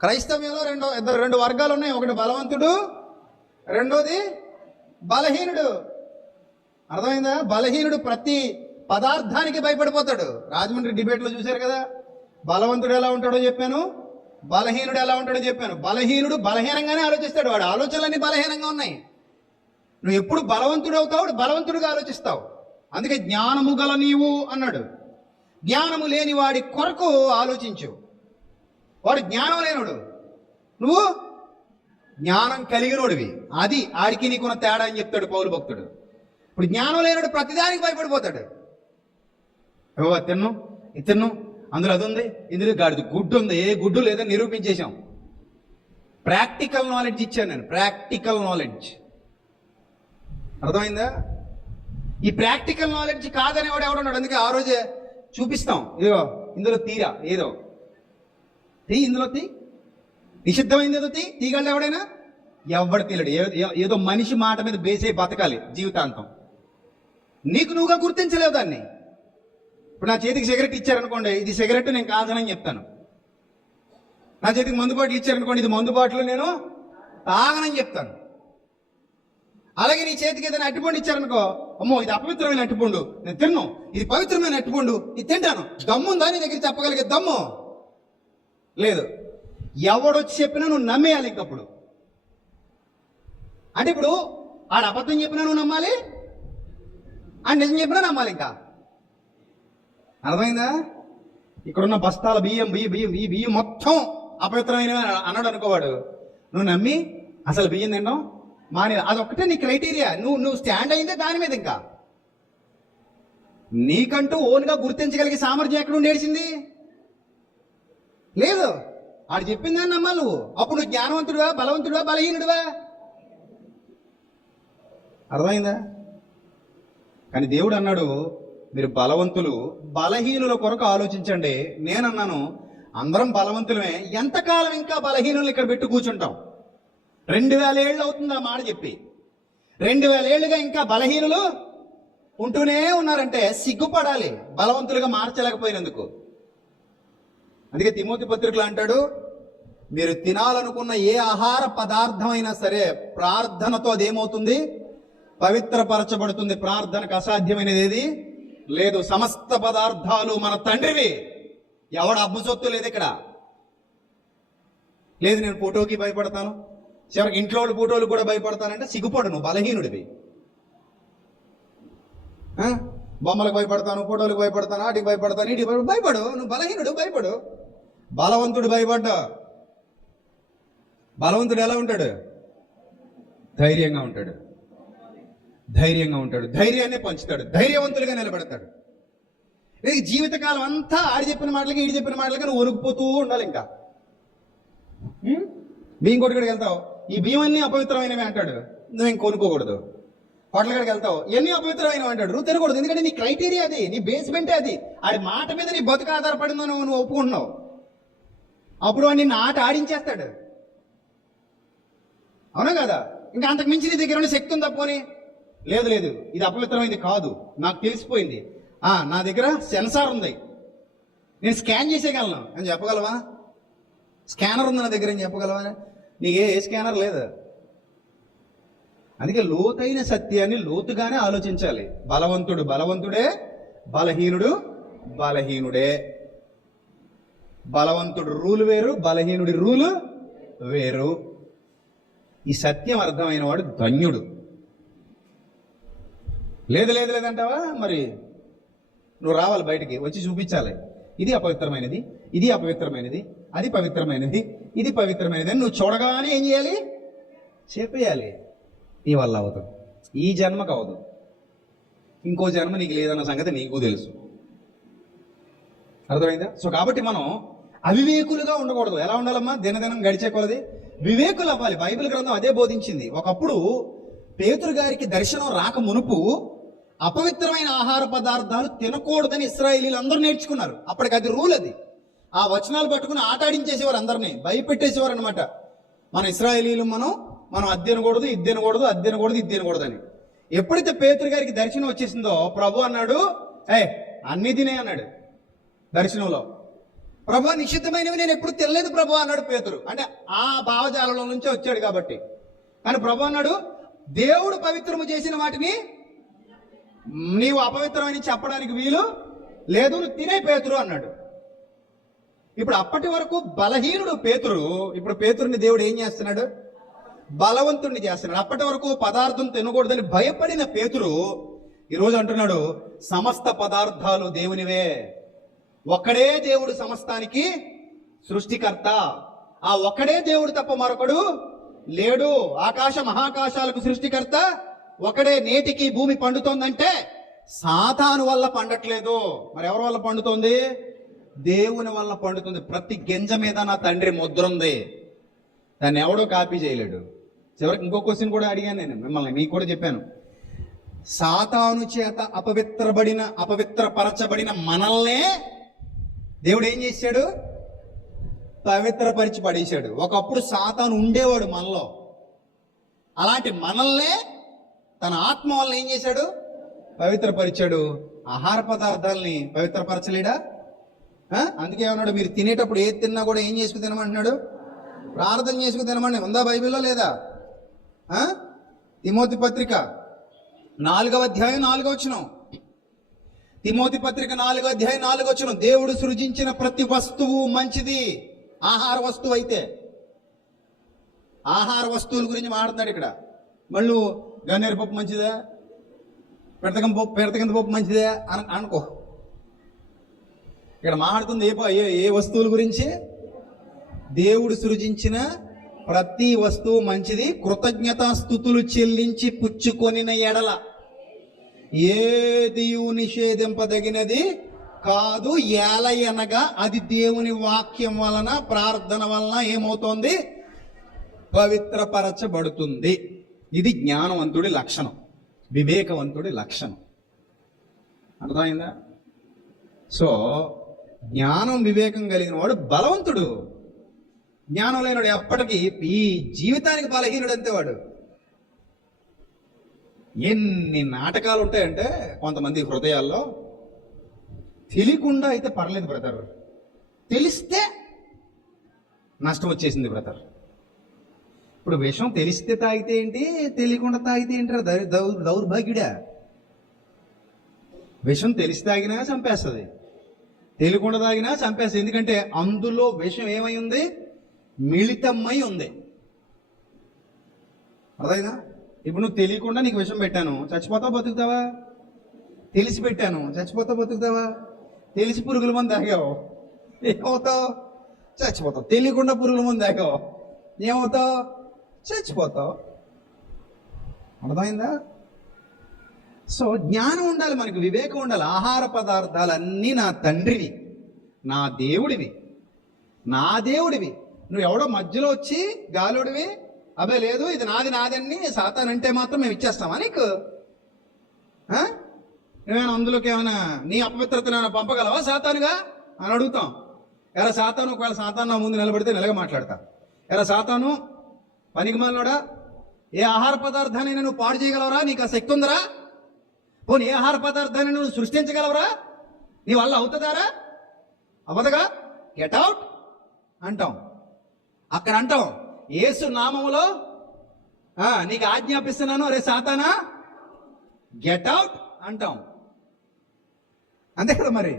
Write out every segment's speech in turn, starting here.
క్రైస్తవ్యంలో రెండు వర్గాలు ఉన్నాయి. ఒకటి బలవంతుడు, రెండోది బలహీనుడు. అర్థమైందా? బలహీనుడు ప్రతి పదార్థానికి భయపడిపోతాడు. రాజమండ్రి డిబేట్లో చూశారు కదా, బలవంతుడు ఎలా ఉంటాడో చెప్పాను, బలహీనుడు ఎలా ఉంటాడో చెప్పాను. బలహీనుడు బలహీనంగానే ఆలోచిస్తాడు, వాడు ఆలోచనలన్నీ బలహీనంగా ఉన్నాయి. నువ్వు ఎప్పుడు బలవంతుడు అవుతావు, బలవంతుడుగా ఆలోచిస్తావు. అందుకే జ్ఞానము గల నీవు అన్నాడు. జ్ఞానము లేని వాడి కొరకు ఆలోచించు. వాడు జ్ఞానం లేనుడు, నువ్వు జ్ఞానం కలిగినోడివి. అది ఆడికి నీకున్న తేడా అని చెప్తాడు పౌలు భక్తుడు. ఇప్పుడు జ్ఞానం లేనుడు ప్రతిదానికి భయపడిపోతాడు. తిన్ను తిన్ను, అందులో అది ఉంది, ఇందులో గాడిది గుడ్డు ఉంది, ఏ గుడ్డు లేదని నిరూపించేశాం. ప్రాక్టికల్ నాలెడ్జ్ ఇచ్చాను నేను, ప్రాక్టికల్ నాలెడ్జ్. అర్థమైందా? ఈ ప్రాక్టికల్ నాలెడ్జ్ కాదనేవాడు ఎవడున్నాడు. అందుకే ఆ రోజే చూపిస్తాం, ఇదిగో ఇందులో తీరా, ఏదో ఇందులో నిషిద్ధమైంది ఏదో తీగలడు ఎవడైనా, ఎవడు తీయలేడు. ఏదో మనిషి మాట మీద బేసే బతకాలి జీవితాంతం. నీకు నువ్వుగా గుర్తించలేవు దాన్ని. ఇప్పుడు నా చేతికి సిగరెట్ ఇచ్చారనుకోండి, ఇది సిగరెట్ నేను కాదనని చెప్తాను. నా చేతికి మందు బాటిల్ ఇచ్చారనుకోండి, ఇది మందు బాటిల్ నేను తాగనని చెప్తాను. అలాగే నీ చేతికి ఏదైనా అట్టిపండు ఇచ్చారనుకో, అమ్మో ఇది అపవిత్రమైన అట్టిపండు, నేను తిన్ను, ఇది పవిత్రమైన అట్టిపండు, ఇది తింటాను. దమ్ముందా నీ దగ్గర చెప్పగలిగే దమ్ము లేదు. ఎవడొచ్చి చెప్పినా నువ్వు నమ్మేయాలి. ఇంకప్పుడు అంటే ఇప్పుడు ఆడ అబద్ధం చెప్పినా నువ్వు నమ్మాలి, ఆడు నిజం చెప్పినా నమ్మాలి. ఇంకా అర్థమైందా? ఇక్కడున్న బస్తాల బియ్యం ఈ బియ్యం మొత్తం అపవిత్రమైన అన్నాడు అనుకోవాడు, నువ్వు నమ్మి అసలు బియ్యం తినడం మానే. అదొక్కటే నీ క్రైటీరియా. నువ్వు స్టాండ్ అయిందే దాని మీద. ఇంకా నీకంటూ ఓన్గా గుర్తించగలిగే సామర్థ్యం ఎక్కడ ఉండేసింది లేదు. ఆడు చెప్పిందని నమ్మాలి నువ్వు. అప్పుడు నువ్వు జ్ఞానవంతుడివా, బలవంతుడివా, బలహీనుడివా? అర్థమైందా? కానీ దేవుడు అన్నాడు, మీరు బలవంతులు బలహీనుల కొరకు ఆలోచించండి. నేనన్నాను, అందరం బలవంతులమే, ఎంతకాలం ఇంకా బలహీనులు ఇక్కడ పెట్టి కూర్చుంటాం? 2000 ఏళ్ళు అవుతుంది ఆ మాట చెప్పి. 2000 ఏళ్ళుగా ఇంకా బలహీనులు ఉంటూనే ఉన్నారంటే సిగ్గుపడాలి, బలవంతులుగా మార్చలేకపోయినందుకు. అందుకే తిమోతి పత్రికలు అంటాడు, మీరు తినాలనుకున్న ఏ ఆహార పదార్థం అయినా సరే ప్రార్థనతో అదేమవుతుంది? పవిత్రపరచబడుతుంది. ప్రార్థనకు అసాధ్యమైనది ఏది లేదు. సమస్త పదార్థాలు మన తండ్రివి. ఎవడ అబ్బు సొత్తు లేదు ఇక్కడ. లేదు నేను ఫోటోకి భయపడతాను, చివరికి ఇంట్లో వాళ్ళు ఫోటోలు కూడా భయపడతానంటే సిగ్గుపడు, నువ్వు బలహీనుడివి. బొమ్మలకు భయపడతాను, ఫోటోలకు భయపడతాను, వాటికి భయపడతాను, ఇటు భయపడు, నువ్వు బలహీనుడు. భయపడు. బలవంతుడు భయపడ్డా. బలవంతుడు ఎలా ఉంటాడు? ధైర్యంగా ఉంటాడు. ధైర్యంగా ఉంటాడు, ధైర్యాన్ని పంచుతాడు, ధైర్యవంతులుగా నిలబెడతాడు. జీవితకాలం అంతా ఆడి చెప్పిన మాటలకి ఈడి చెప్పిన మాటలకి నువ్వు వణుకుపోతూ ఉండాలి. ఇంకా బియ్యం కొట్టుకడికి వెళ్తావు, ఈ బియ్యం అన్నీ అపవిత్రమైనవి అంటాడు, నువ్వు ఇంక కొనుక్కోకూడదు. హోటల్ కాడికి వెళ్తావు, ఇవన్నీ అపవిత్రమైనవి అంటాడు, నువ్వు తినకూడదు. ఎందుకంటే నీ క్రైటీరియా అది, నీ బేస్మెంటే అది. ఆడి మాట మీద నీ బతుకు ఆధారపడిందో నువ్వు ఒప్పుకుంటున్నావు. అప్పుడు వాడు నిన్ను ఆట ఆడించేస్తాడు. అవునా కదా? ఇంకా అంతకు మించి నీ దగ్గర ఉన్న శక్తి ఉంది తప్పని, లేదు లేదు ఇది అపవిత్రమైంది కాదు, నాకు తెలిసిపోయింది, నా దగ్గర సెన్సార్ ఉంది, నేను స్కాన్ చేసేయగలను అని చెప్పగలవా? స్కానర్ ఉంది నా దగ్గర అని చెప్పగలవా? నీకు ఏ స్కానర్ లేదు. అందుకే లోతైన సత్యాన్ని లోతుగానే ఆలోచించాలి. బలవంతుడు బలవంతుడే, బలహీనుడు బలహీనుడే. బలవంతుడు రూలు వేరు, బలహీనుడి రూలు వేరు. ఈ సత్యం అర్థమైన వాడు ధన్యుడు. లేదు లేదు లేదంటావా? మరి నువ్వు రావాలి, బయటికి వచ్చి చూపించాలి. ఇది అపవిత్రమైనది, ఇది అపవిత్రమైనది, అది పవిత్రమైనది, ఇది పవిత్రమైనది అని నువ్వు చూడగానే ఏం చేయాలి? చెప్పేయాలి. నీ వల్ల అవదు, ఈ జన్మకు అవదు, ఇంకో జన్మ నీకు లేదన్న సంగతి నీకు తెలుసు. అర్థమైందా? సో కాబట్టి మనం అవివేకులుగా ఉండకూడదు. ఎలా ఉండాలమ్మా? దినదినం గడిచే కొలది వివేకులు అవ్వాలి. బైబిల్ గ్రంథం అదే బోధించింది. ఒకప్పుడు పేతురు గారికి దర్శనం రాక మునుపు అపవిత్రమైన ఆహార పదార్థాలు తినకూడదని ఇశ్రాయేలీలు అందరూ నేర్చుకున్నారు. అప్పటికి అది రూల్. అది ఆ వచనాలు పట్టుకుని ఆటాడించేసేవారు, అందరినీ భయపెట్టేసేవారు అనమాట. మన ఇశ్రాయేలీలు మనం అది తినకూడదు, ఇది తినకూడదు, అది తినకూడదు, ఇది తినకూడదు అని. ఎప్పుడైతే పేతురు గారికి దర్శనం వచ్చేసిందో ప్రభు అన్నాడు, అన్నీ తినే అన్నాడు దర్శనంలో. ప్రభు నిషిద్ధమైనవి నేను ఎప్పుడు తినలేదు ప్రభు అన్నాడు పేతురు. అంటే ఆ భావజాలంలో నుంచే వచ్చాడు కాబట్టి. కానీ ప్రభు అన్నాడు, దేవుడు పవిత్రము చేసిన వాటిని నీవు అపవిత్రమని చెప్పడానికి వీలు లేదు, నువ్వు తినే పేతురు అన్నాడు. ఇప్పుడు అప్పటి వరకు బలహీనుడు పేతురు, ఇప్పుడు పేతురుని దేవుడు ఏం చేస్తున్నాడు? బలవంతుణ్ణి చేస్తున్నాడు. అప్పటి వరకు పదార్థం తినకూడదని భయపడిన పేతురు ఈరోజు అంటున్నాడు, సమస్త పదార్థాలు దేవునివే, ఒక్కడే దేవుడు సమస్తానికి సృష్టికర్త, ఆ ఒక్కడే దేవుడు తప్ప మరొకడు లేడు, ఆకాశ మహాకాశాలకు సృష్టికర్త ఒకడే. నేటికి భూమి పండుతోందంటే సాతాను వల్ల పండట్లేదు, మరి ఎవరి వల్ల పండుతోంది? దేవుని వల్ల పండుతుంది. ప్రతి గింజ మీద నా తండ్రి ముద్ర ఉంది, దాన్ని ఎవడో కాపీ చేయలేడు. చివరికి ఇంకో క్వశ్చన్ కూడా అడిగాను నేను మిమ్మల్ని, మీకు కూడా చెప్పాను. సాతాను చేత అపవిత్రపరచబడిన మనల్నే దేవుడు ఏం చేశాడు? పవిత్రపరిచి పడేశాడు. ఒకప్పుడు సాతాను ఉండేవాడు మనలో, అలాంటి మనల్నే తన ఆత్మ వల్ల ఏం చేశాడు? పవిత్రపరిచాడు. ఆహార పదార్థాలని పవిత్రపరచలేడా? అందుకే ఏమన్నాడు, మీరు తినేటప్పుడు ఏది తిన్నా కూడా ఏం చేసుకు తినమంటున్నాడు? ప్రార్థన చేసుకు తినమండి. ఉందా బైబిల్లో లేదా? తిమోతి పత్రిక 4వ అధ్యాయం 4వ వచనం. తిమోతి పత్రిక 4వ అధ్యాయం 4వ వచనం. దేవుడు సృజించిన ప్రతి వస్తువు మంచిది, ఆహార వస్తువు అయితే. ఆహార వస్తువుల గురించి మాట్లాడుతున్నాడు ఇక్కడ. మళ్ళీ గన్నేరు పప్పు మంచిదా, పెడతకింద పప్పు మంచిదా అనుకో. ఇక్కడ మాట్లాడుతుంది ఏ వస్తువుల గురించి? దేవుడు సృజించిన ప్రతి వస్తువు మంచిది, కృతజ్ఞతాస్తుతులు చెల్లించి పుచ్చుకొనిన ఎడల ఏదియు నిషేధింపదగినది కాదు, ఏలయనగా అది దేవుని వాక్యం వలన ప్రార్థన వలన ఏమవుతోంది? పవిత్రపరచబడుతుంది. ఇది జ్ఞానవంతుడి లక్షణం, వివేకవంతుడి లక్షణం. అర్థమైందా? సో జ్ఞానం వివేకం కలిగిన వాడు బలవంతుడు. జ్ఞానం లేనివాడు ఎప్పటికీ ఈ జీవితానికి బలహీనుడు అంతే వాడు. ఎన్ని నాటకాలు ఉంటాయంటే కొంతమంది హృదయాల్లో. తెలియకుండా అయితే పర్లేదు బ్రదర్, తెలిస్తే నష్టం వచ్చేసింది బ్రదర్. ఇప్పుడు విషం తెలిస్తే తాగితే ఏంటి, తెలియకుండా తాగితే ఏంటారు? దౌర్భాగ్యుడా. విషం తెలిసి తాగినా చంపేస్తుంది, తెలియకుండా తాగినా చంపేస్తుంది. ఎందుకంటే అందులో విషం ఏమై ఉంది? మిళితమై ఉంది. అదైనా ఇప్పుడు నువ్వు తెలియకుండా నీకు విషం పెట్టాను, చచ్చిపోతావు బతుకుతావా? తెలిసి పెట్టాను, చచ్చిపోతావు బతుకుతావా? తెలిసి పురుగుల మందు తాగావు, ఏమవుతావు? చచ్చిపోతావు. తెలియకుండా పురుగుల మందు తాగావు, ఏమవుతావు? చచ్చిపోతావు. అర్థమైందా? సో జ్ఞానం ఉండాలి మనకు, వివేకం ఉండాలి. ఆహార పదార్థాలన్నీ నా తండ్రివి, నా దేవుడివి, నా దేవుడివి. నువ్వు ఎవడో మధ్యలో వచ్చి గాలుడివి, అబే లేదు ఇది నాది నాదని సాతానంటే మాత్రం మేము ఇచ్చేస్తామా నీకు? ఏమైనా అందులోకి ఏమైనా నీ అపవిత్రతను ఏమైనా పంపగలవా సాతానుగా అని అడుగుతాం. ఎరా సాతాను, ఒకవేళ సాతాను నా ముందు నిలబడితే నిలగా మాట్లాడతా. ఎరా సాతాను పనికిమాలినోడా, ఏ ఆహార పదార్థాన్ని నువ్వు పాడు చేయగలవరా? నీకు ఆ శక్తి ఉందరా? పోనీ ఏ ఆహార పదార్థాన్ని నువ్వు సృష్టించగలవరా? నీ వల్ల అవుతుందారా? అవ్వదుగా. గెట్ అవుట్ అంటాం. అక్కడ అంటాం యేసు నామములో నీకు ఆజ్ఞాపిస్తున్నాను, రే సాతానా గెట్ అవుట్ అంటాం. అంతే కదా మరి.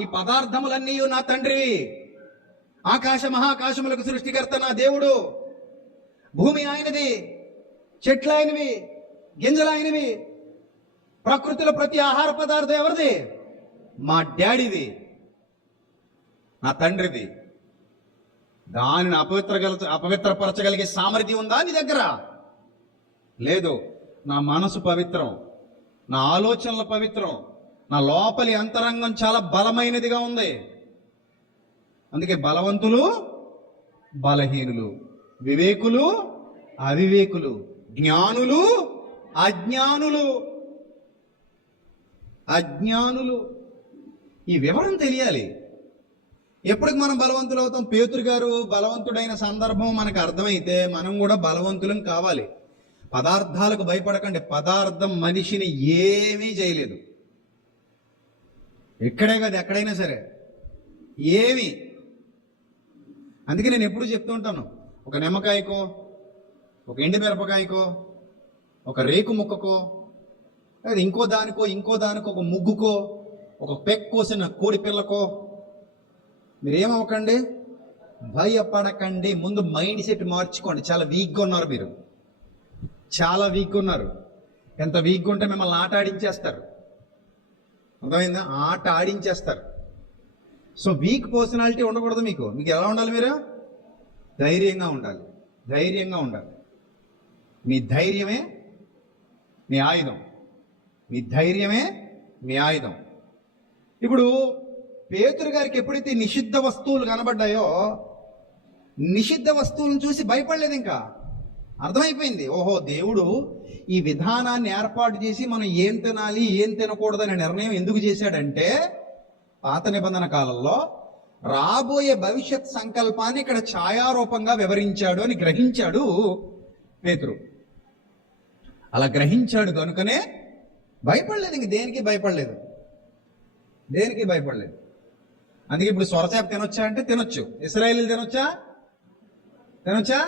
ఈ పదార్థములన్నీ నా తండ్రివి, ఆకాశ మహాకాశములకు సృష్టికర్త నా దేవుడు, భూమి ఆయనది, చెట్లు ఆయనవి, గింజలు ఆయనవి, ప్రకృతిలో ప్రతి ఆహార పదార్థం ఎవరిది? మా డాడీది, నా తండ్రిది. దానిని అపవిత్రపరచగలిగే సామర్థ్యం ఉందా నీ దగ్గర? లేదు. నా మనసు పవిత్రం, నా ఆలోచనలు పవిత్రం, నా లోపలి అంతరంగం చాలా బలమైనదిగా ఉంది. అందుకే బలవంతులు బలహీనులు, వివేకులు అవివేకులు, జ్ఞానులు అజ్ఞానులు. ఈ వివరం తెలియాలి. ఎప్పటికి మనం బలవంతులు అవుతాం? పేతురు గారు బలవంతుడైన సందర్భం మనకు అర్థమైతే మనం కూడా బలవంతులం కావాలి. పదార్థాలకు భయపడకండి. పదార్థం మనిషిని ఏమీ చేయలేదు. ఎక్కడే కాదు, ఎక్కడైనా సరే ఏమి. అందుకే నేను ఎప్పుడు చెప్తూ ఉంటాను, ఒక నిమ్మకాయకో, ఒక ఎండు మిరపకాయకో, ఒక రేకు ముక్కకో, లేదా ఇంకో దానికో, ఒక ముగ్గుకో, ఒక పెక్ కోసిన కోడి పిల్లకో మీరేమవ్వకండి, భయపడకండి. ముందు మైండ్ సెట్ మార్చుకోండి. చాలా వీక్గా ఉన్నారు మీరు, చాలా వీక్గా ఉన్నారు. ఎంత వీక్గా ఉంటే మిమ్మల్ని ఆట ఆడించేస్తారు. అర్థమైందా? ఆట ఆడించేస్తారు. సో వీక్ పర్సనాలిటీ ఉండకూడదు మీకు. మీకు ఎలా ఉండాలి? మీరు ధైర్యంగా ఉండాలి. ధైర్యంగా ఉండాలి. మీ ధైర్యమే మీ ఆయుధం. మీ ధైర్యమే మీ ఆయుధం. ఇప్పుడు పేతురు గారికి ఎప్పుడైతే నిషిద్ధ వస్తువులు కనబడ్డాయో, నిషిద్ధ వస్తువులను చూసి భయపడలేదు. ఇంకా అర్థమైపోయింది, ఓహో దేవుడు ఈ విధానాన్ని ఏర్పాటు చేసి మనం ఏం తినాలి ఏం తినకూడదనే నిర్ణయం ఎందుకు చేశాడంటే, పాత నిబంధన కాలంలో రాబోయే భవిష్యత్ సంకల్పాన్ని ఇక్కడ ఛాయారూపంగా వివరించాడు అని గ్రహించాడు పేతురు. అలా గ్రహించాడు కనుకనే భయపడలేదు. ఇంక దేనికి భయపడలేదు, దేనికి భయపడలేదు. అందుకే ఇప్పుడు సొరచేప తినొచ్చా అంటే తినొచ్చు. ఇశ్రాయేలీలు తినొచ్చా? తినొచ్చా?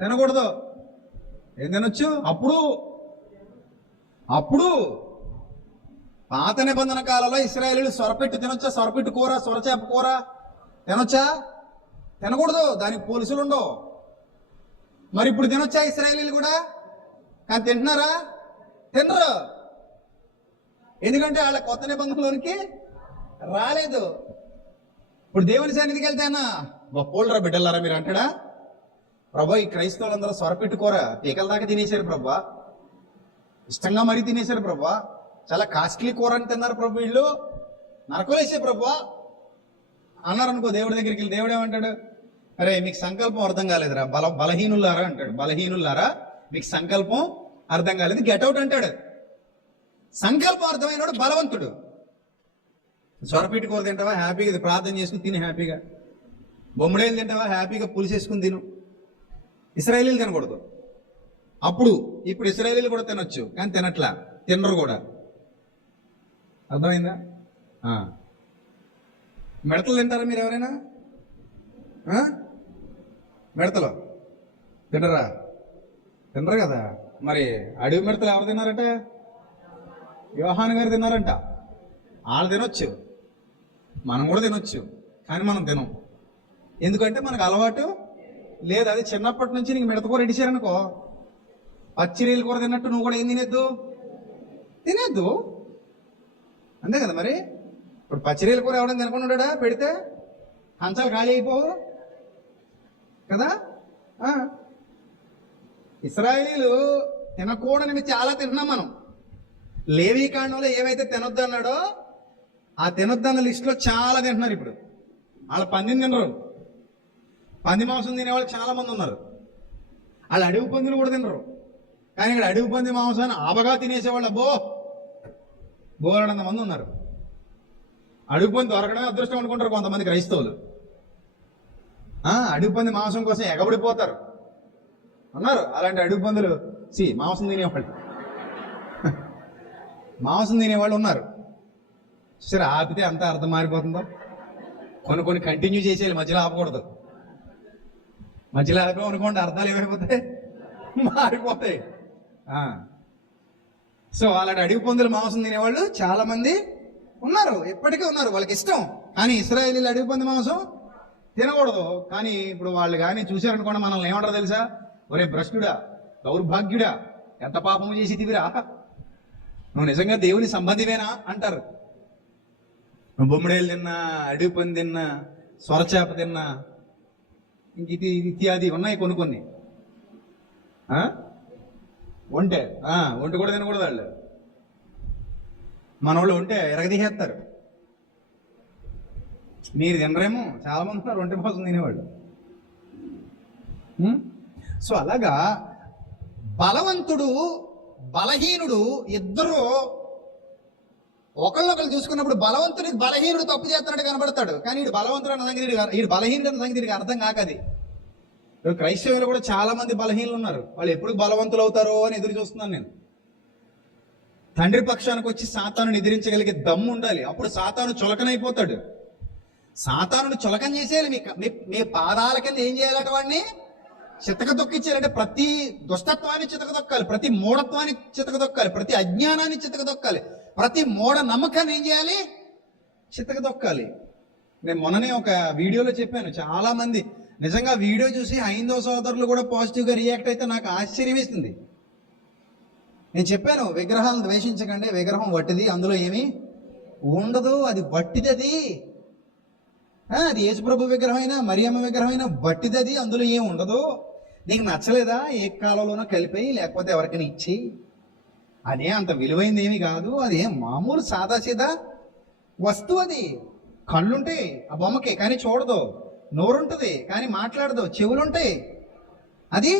తినకూడదు. ఏం తినొచ్చు? అప్పుడు పాత నిబంధన కాలంలో ఇశ్రాయేలీలు సొరపెట్టు తినొచ్చా? సొరపెట్టు కూర, సొరచేప కూర తినొచ్చా? తినకూడదు, దానికి పోలీసులు ఉండవు. మరి ఇప్పుడు తినొచ్చా ఇశ్రాయేలీలు కూడా? కానీ తింటున్నారా? తినరు. ఎందుకంటే వాళ్ళ కొత్త నిబంధనలోనికి రాలేదు. ఇప్పుడు దేవుని సన్నిధికి వెళ్తేనా గొప్పోళ్ళరా బిడ్డలారా మీరు అంటాడా? ప్రభా ఈ క్రైస్తవులందరూ సొరపెట్టుకోర పీకల దాకా తినేశారు ప్రభా, ఇష్టంగా మరీ తినేశారు ప్రభా, చాలా కాస్ట్లీ కూర అని తిన్నారు ప్రభు, వీళ్ళు నరకలేసే ప్రభా అన్నారు అనుకో. దేవుడి దగ్గరికి వెళ్ళి దేవుడు ఏమంటాడు? అరే మీకు సంకల్పం అర్థం కాలేదురా, బలహీనులారా అంటాడు. బలహీనులారా మీకు సంకల్పం అర్థం కాలేదు, గెట్అవుట్ అంటాడు. సంకల్పం అర్థమైనవాడు బలవంతుడు. సొరపెట్టు కూర తింటావా? హ్యాపీగా ఇది ప్రార్థన చేసుకుని తిని హ్యాపీగా. బొమ్మడేలు తింటావా? హ్యాపీగా పులిసేసుకుని తిను. ఇశ్రాయేలీలు తినకూడదు. ఇప్పుడు ఇశ్రాయేలీలు కూడా తినొచ్చు, కానీ తినరు కూడా. అర్థమైందా? మిడతలు తింటారా మీరు ఎవరైనా? మిడతలు తినరా? తినరు కదా. మరి అడవి మిడతలు ఎవరు తిన్నారట? యోహాను గారు తిన్నారంట. వాళ్ళు తినొచ్చు, మనం కూడా తినొచ్చు, కానీ మనం తినం. ఎందుకంటే మనకు అలవాటు లేదు. అది చిన్నప్పటి నుంచి నీకు మిడత కూర ఇడిచారనుకో, పచ్చిరీలు కూర తిన్నట్టు నువ్వు కూడా ఏం తినేద్దు. అంతే కదా. మరి ఇప్పుడు పచ్చిరీల కూర ఎవడని తినకుండా ఉన్నాడా? పెడితే హంచాలు ఖాళీ అయిపోవు కదా. ఇశ్రాయేలీలు తినకూడనివి చాలా తింటున్నాం మనం. లేవీ కాండంలో ఏవైతే తినొద్దు అన్నాడో ఆ తినొద్దన్న లిస్టులో చాలా తింటున్నారు. ఇప్పుడు వాళ్ళ పందిని తినరు, పంది మాంసం తినేవాళ్ళు చాలా మంది ఉన్నారు. వాళ్ళు అడవి పందులు కూడా తినరు, కానీ ఇక్కడ అడవి పంది మాంసాన్ని ఆబగా తినేసేవాళ్ళు బోలెడంత మంది ఉన్నారు. అడవి పంది దొరకడమే అదృష్టం అనుకుంటారు కొంతమంది క్రైస్తవులు. అడవి పంది మాంసం కోసం ఎగబడిపోతారు అన్నారు. అలాంటి అడవి పందులు మాంసం తినేవాళ్ళు ఉన్నారు. సరే ఆపితే అంతా అర్థం మారిపోతుందో. కొన్ని కంటిన్యూ చేసేయాలి, మధ్యలో ఆపకూడదు. మధ్యలో ఆపే అనుకోండి అర్థాలు ఏమైపోతాయి, మారిపోతాయి. సో అలాంటి అడవి పందుల మాంసం తినేవాళ్ళు చాలా మంది ఉన్నారు, ఇప్పటికీ ఉన్నారు. వాళ్ళకి ఇష్టం. కానీ ఇశ్రాయేలీలు అడవి పంది మాంసం తినకూడదు. కానీ ఇప్పుడు వాళ్ళు కానీ చూశారనుకోండి, మనల్ని ఏమంటారు తెలుసా? ఒరే భ్రష్టుడా, దౌర్భాగ్యుడా, ఎంత పాపము చేసి తివిరా, నువ్వు నిజంగా దేవుని సంబంధివేనా అంటారు. నువ్వు బొమ్మడేలు తిన్నా, అడవి పంది తిన్నా, సొరచేప తిన్నా, ఇంక ఇది ఇత్యాది ఉన్నాయి కొన్ని. ఒంటి కూడా తినకూడదు వాళ్ళు. మన వాళ్ళు ఉంటే ఎరగదీసేస్తారు. మీరు తినరేమో, చాలా మంది ఉన్నారు ఒంటి కోసం తినేవాళ్ళు. సో అలాగా బలవంతుడు బలహీనుడు ఇద్దరు ఒకళ్ళొకళ్ళు చూసుకున్నప్పుడు బలవంతుడికి బలహీనుడు తప్పు చేస్తున్నాడు కనబడతాడు. కానీ వీడు బలవంతుడు అన్న సంగతి, వీడు బలహీనుడు అన్న సంగతి వీడికి అర్థం కాకది. క్రైస్తవులు కూడా చాలా మంది బలహీనులు ఉన్నారు. వాళ్ళు ఎప్పుడు బలవంతులు అవుతారో అని ఎదురు చూస్తున్నాను నేను. తండ్రి పక్షానికి వచ్చి సాతాను ఎదిరించగలిగే దమ్ము ఉండాలి. అప్పుడు సాతాను చులకనైపోతాడు. సాతానుని చులకం చేసేయాలి. మీ పాదాల కింద ఏం చేయాలట వాడిని? చితక దొక్కించాలంటే ప్రతి దుష్టత్వాన్ని చితక దొక్కాలి, ప్రతి మూఢత్వాన్ని చితక దొక్కాలి, ప్రతి అజ్ఞానాన్ని చితక దొక్కాలి, ప్రతి మూఢ నమ్మకాన్ని ఏం చేయాలి? చితక దొక్కాలి. నేను మొన్ననే ఒక వీడియోలో చెప్పాను, చాలా మంది నిజంగా వీడియో చూసి హైందవ సోదరులు కూడా పాజిటివ్గా రియాక్ట్ అయితే నాకు ఆశ్చర్యం వేస్తుంది. నేను చెప్పాను, విగ్రహాలను ద్వేషించకండి, విగ్రహం వట్టిది, అందులో ఏమీ ఉండదు, అది వట్టిదది. అది యేసుప్రభు విగ్రహం అయినా మరియమ్మ విగ్రహం అయినా వట్టిదది, అందులో ఏమి ఉండదు. నీకు నచ్చలేదా ఏ కాలంలోనో కలిపి లేకపోతే ఎవరికైనా ఇచ్చి, అదే అంత విలువైంది ఏమి కాదు, అదేం మామూలు సాదాసీదా వస్తువు. అది కళ్ళుంటాయి ఆ బొమ్మకి కానీ చూడదు, నోరుంటుంది కానీ మాట్లాడదు, చెవులుంటాయి అది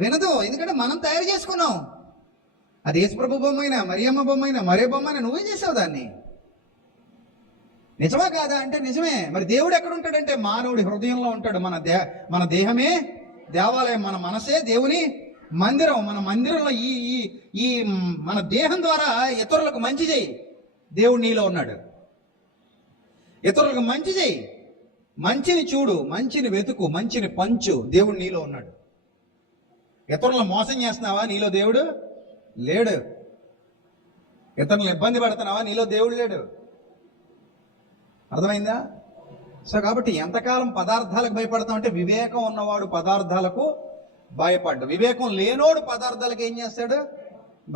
వినదు, ఎందుకంటే మనం తయారు చేసుకున్నాం. అది యేసుప్రభు బొమ్మ అయినా మరియమ్మ బొమ్మ అయినా మరే బొమ్మ అయినా నువ్వే చేసావు దాన్ని. నిజమా కాదా అంటే నిజమే. మరి దేవుడు ఎక్కడ ఉంటాడంటే మానవుడి హృదయంలో ఉంటాడు. మన దేహమే దేవాలయం, మన మనసే దేవుని మందిరం. మన మందిరంలో ఈ ఈ మన దేహం ద్వారా ఇతరులకు మంచి చేయి, దేవుడు నీలో ఉన్నాడు. ఇతరులకు మంచి చేయి, మంచిని చూడు, మంచిని వెతుకు, మంచిని పంచు, దేవుడు నీలో ఉన్నాడు. ఇతరులను మోసం చేస్తున్నావా? నీలో దేవుడు లేడు. ఇతరులను ఇబ్బంది పడుతున్నావా? నీలో దేవుడు లేడు. అర్థమైందా? సో కాబట్టి ఎంతకాలం పదార్థాలకు భయపడతాం అంటే, వివేకం ఉన్నవాడు పదార్థాలకు భయపడ్డు, వివేకం లేనోడు పదార్థాలకు ఏం చేస్తాడు?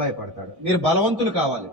భయపడతాడు. మీరు బలవంతులు కావాలి.